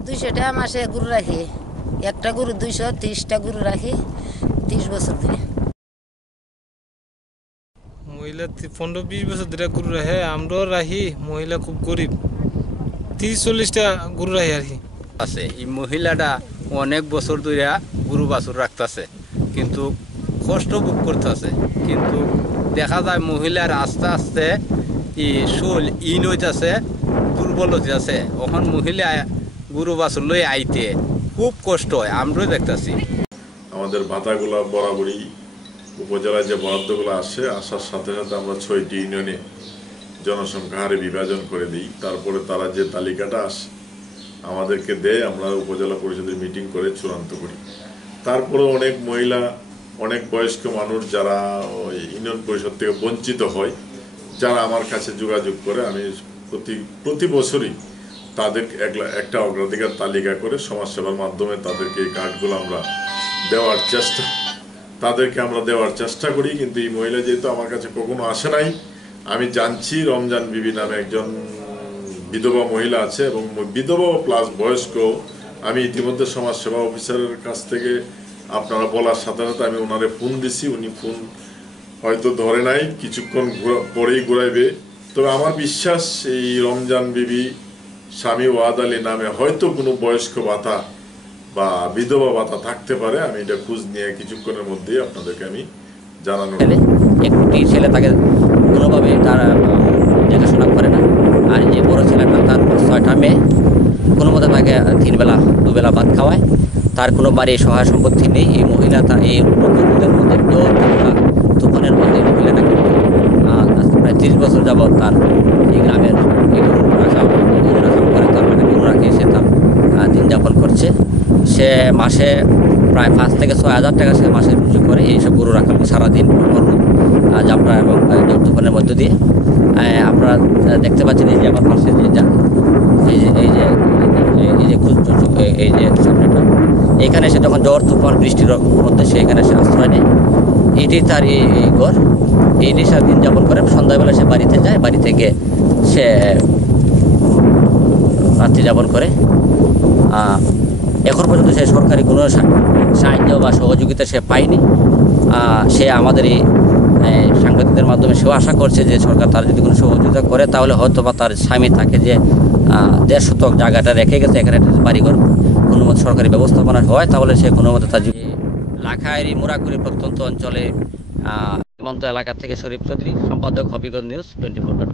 200 টাকা মাসে গরু রাখি, একটা গরু 230টা গরু রাখি 30 বছর ধরে। মহিলা 15-20 বছর ধরে গরু রাখে, আমরাও রাখি। মহিলা খুব গরিব, 30-40টা গরু রাখি আর কি। আছে এই মহিলাটা অনেক বছর ধরে গরু বাছুর রাখতেছে, কিন্তু কষ্ট ভোগ করতেছে। কিন্তু দেখা যায় মহিলার আস্তে আস্তে শোল ইন হইতেছে, দুর্বল হইতেছে। ওখান মহিলা গরু বাছুর লই আইতে খুব কষ্ট হয়, আমরাও দেখতেছি। আমাদের ভাতাগুলো বরাবরই উপজেলায় যে বরাদ্দগুলো আসার সাথে সাথে আমরা 6টি ইউনিয়নে জনসংখ্যা হারে বিভাজন করে দিই। তারপরে তারা যে তালিকাটা আমাদেরকে দেয়, আমরা উপজেলা পরিষদের মিটিং করে চূড়ান্ত করি। তারপরে অনেক মহিলা, অনেক বয়স্ক মানুষ যারা ইউনিয়ন পরিষদ থেকে বঞ্চিত হয়, যারা আমার কাছে যোগাযোগ করে, আমি প্রতি বছরই তাদের একটা অগ্রাধিকার তালিকা করে সমাজসেবার মাধ্যমে তাদেরকে এই কার্ডগুলো আমরা দেওয়ার চেষ্টা করি। কিন্তু এই মহিলা যেহেতু আমার কাছে কখনো আসে নাই, আমি জানছি রমজান বিবি নামে একজন বিধবা মহিলা আছে, এবং বিধবা প্লাস বয়স্ক। আমি ইতিমধ্যে সমাজসেবা অফিসারের কাছ থেকে আপনারা বলার সাথে সাথে আমি ওনারে ফোন দিছি, উনি ফোন হয়তো ধরে নাই, কিছুক্ষণ পরেই ঘুরাইবে। তবে আমার বিশ্বাস এই রমজান বিবি স্বামী ওয়াদ আলী নামে হয়তো কোনো বয়স্ক ভাতা বা বিধবা ভাতা থাকতে পারে। আমি এটা খোঁজ নিয়ে কিছুক্ষণের মধ্যেই আপনাদেরকে আমি জানানো। একটি ছেলে তাকে কোনোভাবে তার দেখাশোনা করে না, আর যে বড় ছেলেটা তার 6টা মেয়ে, কোনো মতে তাকে 3 বেলা 2 বেলা ভাত খাওয়ায়। তার কোনো বাড়ি সহায় সম্পত্তি নেই। এই মহিলা এই রোদের মধ্যে তুফানের মধ্যে মহিলাটা কিন্তু প্রায় 30 বছর যাবৎ তার এই গ্রামের গরু রাখা করে, তার মানে গরু রাখে সে তার দিন যাপন করছে। সে মাসে প্রায় 5 থেকে 6 হাজার টাকা সে মাসে রুজু করে এইসব গরু রাখা সারাদিন যাত্রা এবং তুফানের মধ্য দিয়ে। আপনারা দেখতে পাচ্ছেন এই যে আমার পাশে এই যে সামনেটা, এখানে সে যখন ঝড় তুফান বৃষ্টির মধ্যে সে এখানে সে আশ্রয় নেয়। এটি তার এই ঘর, এই নেশার দিন যাপন করে। সন্ধ্যাবেলা সে বাড়িতে যায়, বাড়ি থেকে সে রাত্রি যাপন করে। এখন পর্যন্ত সে সরকারি কোনো সাহায্য বা সহযোগিতা সে পায়নি। সে আমাদের এই সাংবাদিকদের মাধ্যমে সেও আশা করছে যে সরকার তার যদি কোনো সহযোগিতা করে, তাহলে হয়তো বা তার স্বামী তাকে যে 1.5 শতক জায়গাটা রেখে গেছে, এখানে বাড়িঘর কোনো মতো সরকারি ব্যবস্থাপনা হয়, তাহলে সে কোনো মতো তার লাখাইরি মুরাকুরি প্রত্যন্ত অঞ্চলে সীমান্ত এলাকা থেকে শরীফ চৌধুরী, সম্পাদক হবিগঞ্জ নিউজ 24।